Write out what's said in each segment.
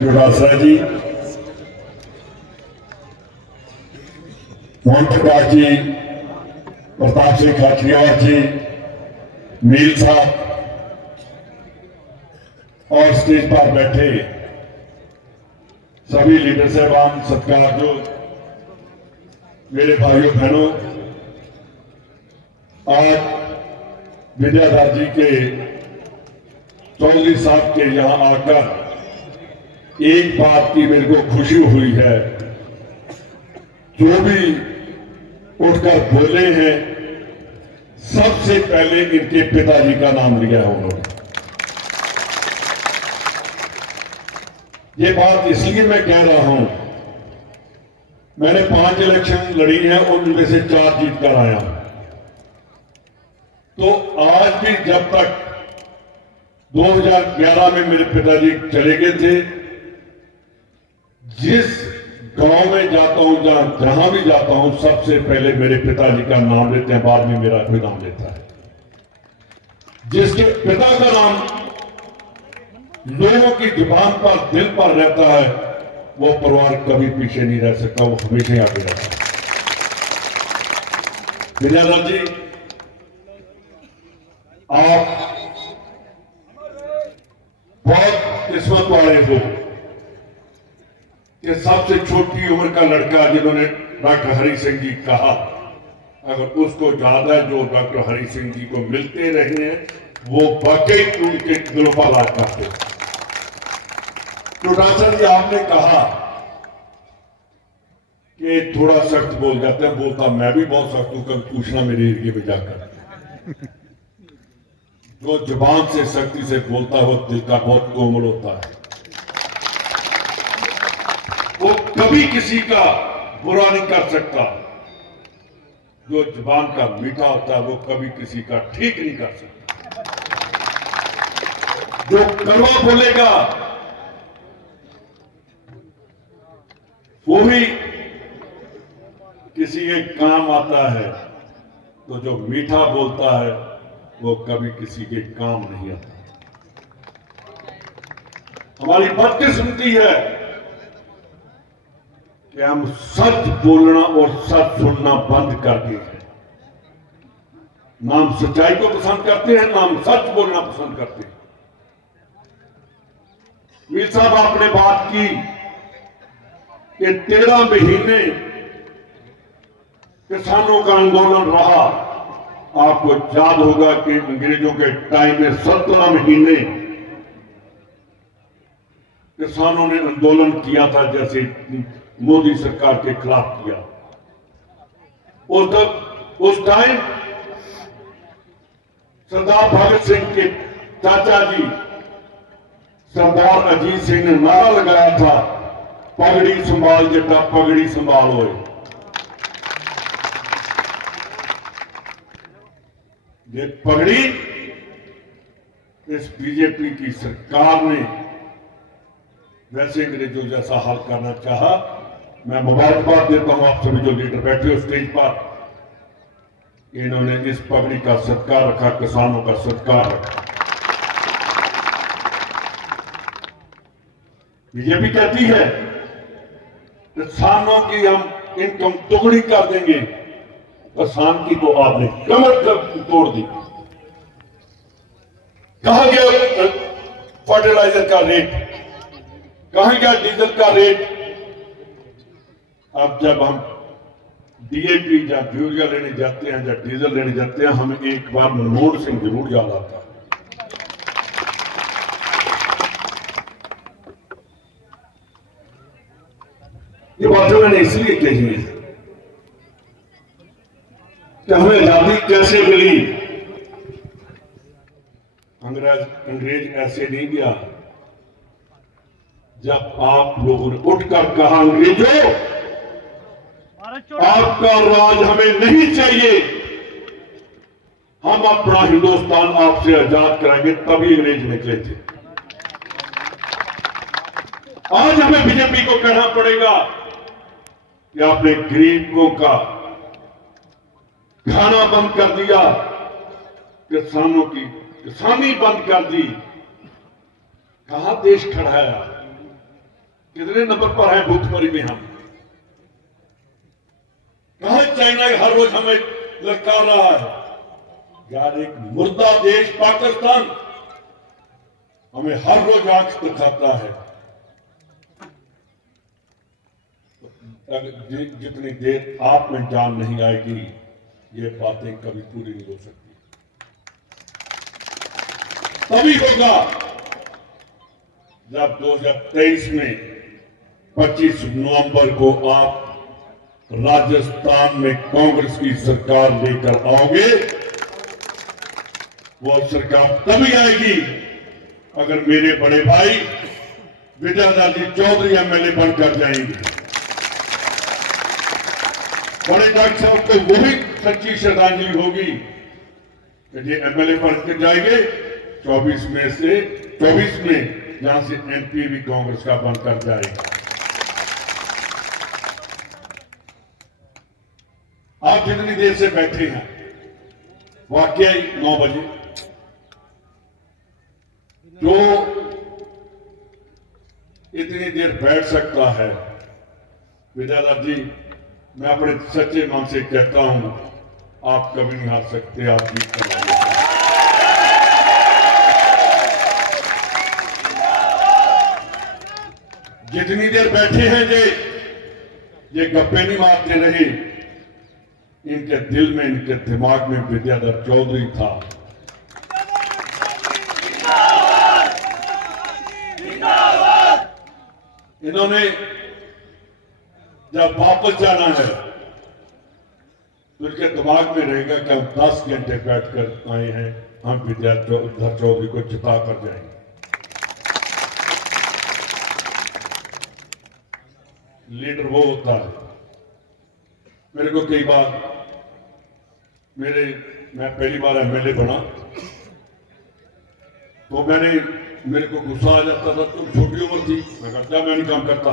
चौटासरा जी, मोहन प्रकाश जी, प्रताप सिंह खाचरियावास जी, मील साहब और स्टेज पर बैठे सभी लीडर साहबान, सत्कारयोग मेरे भाइयों बहनों, आज विद्याधर जी के चौधरी साहब के यहां आकर एक बात की मेरे को खुशी हुई है। जो भी उठकर बोले हैं, सबसे पहले इनके पिताजी का नाम लिया है उन्होंने। ये बात इसलिए मैं कह रहा हूं, मैंने 5 इलेक्शन लड़ी हैं, उनमें से 4 जीत कर आया हूं। तो आज भी जब तक 2011 में मेरे पिताजी चले गए थे, जिस गांव में जाता हूं, जहां भी जाता हूं, सबसे पहले मेरे पिताजी का नाम लेते हैं, बाद में मेरा भी नाम लेता है। जिसके पिता का नाम लोगों की जुबान पर, दिल पर रहता है, वो परिवार कभी पीछे नहीं रह सकता, वो हमेशा आगे रहता है। विद्याधर जी, आप बहुत किस्मत वाले हो कि सबसे छोटी उम्र का लड़का, जिन्होंने डॉक्टर हरि सिंह जी कहा, अगर उसको याद है, जो डॉक्टर हरि सिंह जी को मिलते रहे हैं, वो वाकई उनके दिलों पर राज करते। चौटासरा जी, आपने कहा कि थोड़ा सख्त बोल जाते हैं, बोलता मैं भी बहुत सख्त हूं, कभी पूछना मेरे एरिए में जाकर। जो जुबान से सख्ती से बोलता है, वो दिल का बहुत कोमल होता है। वो कभी किसी का बुरा नहीं कर सकता। जो जुबान का मीठा होता है, वो कभी किसी का ठीक नहीं कर सकता। जो कड़वा बोलेगा, वो भी किसी के काम आता है। तो जो मीठा बोलता है, वो कभी किसी के काम नहीं आता। हमारी बदकिस्मती है कि हम सच बोलना और सच सुनना बंद कर दिए हैं। नाम सच्चाई को पसंद करते हैं, नाम सच बोलना पसंद करते हैं। मीर साहब, आपने बात की कि 13 महीने किसानों का आंदोलन रहा। आपको याद होगा कि अंग्रेजों के टाइम में 17 महीने किसानों ने आंदोलन किया था, जैसे मोदी सरकार के खिलाफ किया। उस टाइम सरदार भगत सिंह के चाचा जी सरदार अजीत सिंह ने नारा लगाया था, पगड़ी संभाल जट्टा, पगड़ी संभाल होए। ये पगड़ी इस बीजेपी की सरकार ने वैसे अंग्रेजों जैसा हाल करना चाहा। मैं मुबारकबाद देता हूं आप सभी जो लीडर बैठे हो स्टेज पर। इन्होंने इस पगड़ी का सत्कार रखा, किसानों का सत्कार रखा। बीजेपी कहती है किसानों की हम इनकम दुगनी कर देंगे, किसान की तो आपने कमर तोड़ दी। कहां गया फर्टिलाइजर का रेट, कहां गया डीजल का रेट? अब जब हम डीएपी या यूरिया लेने जाते हैं या डीजल लेने जाते हैं, हमें एक बार मनमोहन सिंह जरूर याद आता है। ये बातें मैंने इसलिए कही है कि हमें आजादी कैसे मिली। अंग्रेज ऐसे नहीं गया। जब आप लोगों ने उठकर कहा, अंग्रेजों आपका राज हमें नहीं चाहिए, हम अपना हिंदुस्तान आपसे आजाद कराएंगे, तभी अंग्रेज निकले थे। आज हमें बीजेपी को कहना पड़ेगा कि आपने गरीबों का खाना बंद कर दिया, किसानों की किसानी बंद कर दी। कहां देश खड़ा है? कितने नंबर पर है भूखमरी में हम? कहा चाइना हर रोज हमें ललकार रहा है। यार एक मुर्दा देश पाकिस्तान हमें हर रोज आंख दिखाता है। जितनी देर आप में जान नहीं आएगी ये बातें कभी पूरी नहीं हो सकती। तभी होगा जब 2023 में 25 नवंबर को आप राजस्थान में कांग्रेस की सरकार लेकर आओगे। वो सरकार तभी आएगी अगर मेरे बड़े भाई विजयदास जी चौधरी एमएलए बनकर जाएंगे। बड़े डॉक्टर साहब को वही सच्ची श्रद्धांजलि होगी कि ये एमएलए बनकर जाएंगे 24 में जहां से एमपी भी कांग्रेस का बनकर जाएगा। आप जितनी देर से बैठे हैं, वाकई 9 बजे जो इतनी देर बैठ सकता है, विजयदास जी मैं अपने सच्चे मन से कहता हूं आप कभी नहीं हार सकते। आप जीत कर आइए। जितनी देर बैठे हैं ये गप्पे नहीं मारते रहे। इनके दिल में, इनके दिमाग में विद्याधर चौधरी था। इन्होंने जब वापस जाना है तो इनके दिमाग में रहेगा कि हम 10 घंटे बैठकर आए हैं, हम विद्याधर चौधरी को जिता कर जाएंगे। लीडर वो होता है। मेरे को कई बार मैं पहली बार एमएलए बना तो मेरे को गुस्सा आ जाता था। तुम छोटी उम्र थी, मैं कहता मैं नहीं काम करता।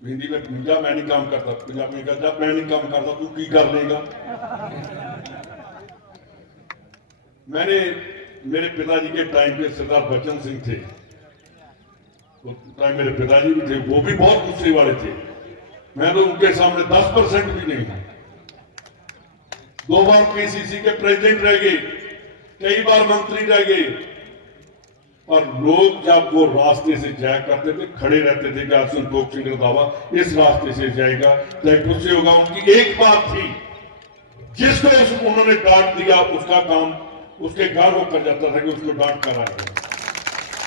हिंदी में पूछा मैं नहीं काम करता, पंजाबी में कहता मैं नहीं काम करता, तू की कर लेगा। मेरे पिताजी के टाइम पे सरदार बच्चन सिंह थे, उस टाइम मेरे पिताजी भी थे, वो भी बहुत गुस्से वाले थे। मैं तो उनके सामने 10% भी नहीं था। 2 बार पीसीसी के प्रेसिडेंट रह गए, कई बार मंत्री रह गए, और लोग जब वो रास्ते से जाया करते थे खड़े रहते थे कि संतोष सिंह रंधावा इस रास्ते से जाएगा, चाहे गुस्से होगा। उनकी एक बात थी, जिसको उन्होंने डांट दिया उसका काम उसके घर होकर जाता था कि उसको डांट कर आएगा।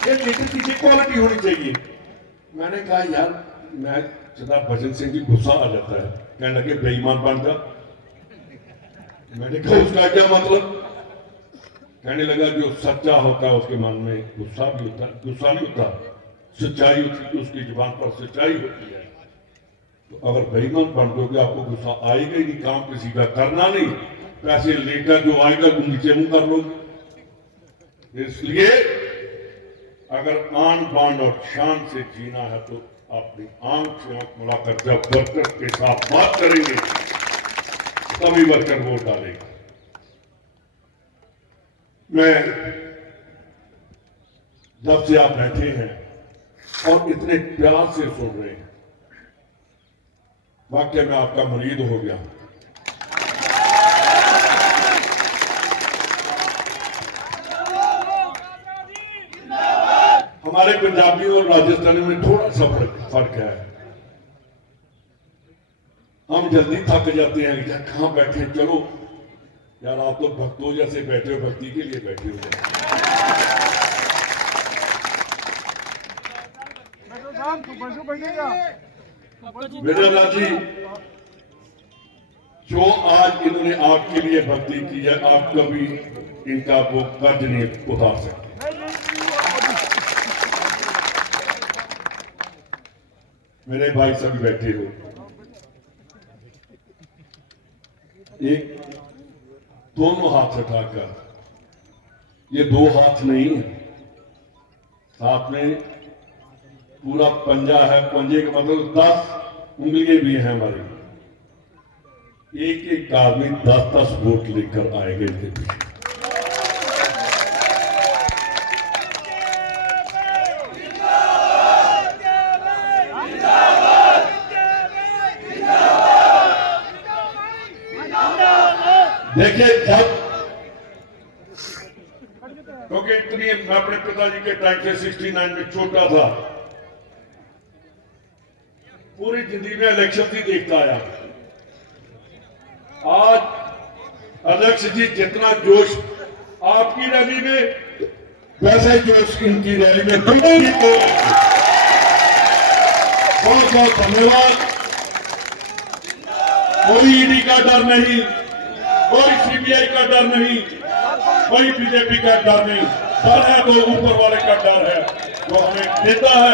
ये लीडर की क्वालिटी होनी चाहिए। मैंने कहा यार, मैं सरदार भजन सिंह जी गुस्सा आ जाता है, कहने लगे बेईमान बन जा। मैंने कहा उसका क्या मतलब? कहने लगा जो सच्चा होता है उसके मन में गुस्सा भी होता है, गुस्सा नहीं होता, सच्चाई होती, उसकी जुबान पर सच्चाई होती है। तो अगर बेईमान बन दोगे आपको गुस्सा आएगा ही नहीं, काम किसी का करना नहीं, पैसे लेकर जो आएगा तुम नीचे मुंह कर लोगे। इसलिए अगर आन बान और शान से जीना है तो अपनी आंख से आंख मिलाकर जब वर्कर के साथ बात करेंगे तभी वर्कर वोट डालेगा। मैं जब से आप बैठे हैं और इतने प्यार से सुन रहे हैं, वाकई में आपका मुरीद हो गया। हमारे पंजाबी और राजस्थानी में थोड़ा सा फर्क है। हम जल्दी थक जाते हैं, क्या कहां बैठे, चलो यार आप तो भक्तों जैसे बैठे हो, भक्ति के लिए बैठे हो। विजयदास जी जो आज इन्होंने आपके लिए भक्ति की है, आप कभी इनका वो कर्ज नहीं उतार सकते। मेरे भाई सभी बैठे हो, एक दोनों हाथ उठाकर, ये 2 हाथ नहीं है, साथ में पूरा पंजा है। पंजे का मतलब 10 उंगलियां भी हैं हमारी। एक एक आदमी 10-10 वोट लेकर आएंगे इनके पीछे। देखिए जब, क्योंकि इतनी मैं अपने पिताजी के टाइम से 69 में छोटा था, पूरी जिंदगी में इलेक्शन ही देखता आया। आज अध्यक्ष जी जितना जोश आपकी रैली में, वैसा ही जोश इनकी रैली में बहुत बहुत धन्यवाद। कोई ईडी का डर नहीं, कोई सीबीआई का डर नहीं, कोई बीजेपी का डर नहीं। डर है तो ऊपर वाले का डर है, जो हमें देता है,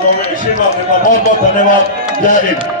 जो हमें आशीर्वाद देता है। बहुत बहुत धन्यवाद। जय हिंद।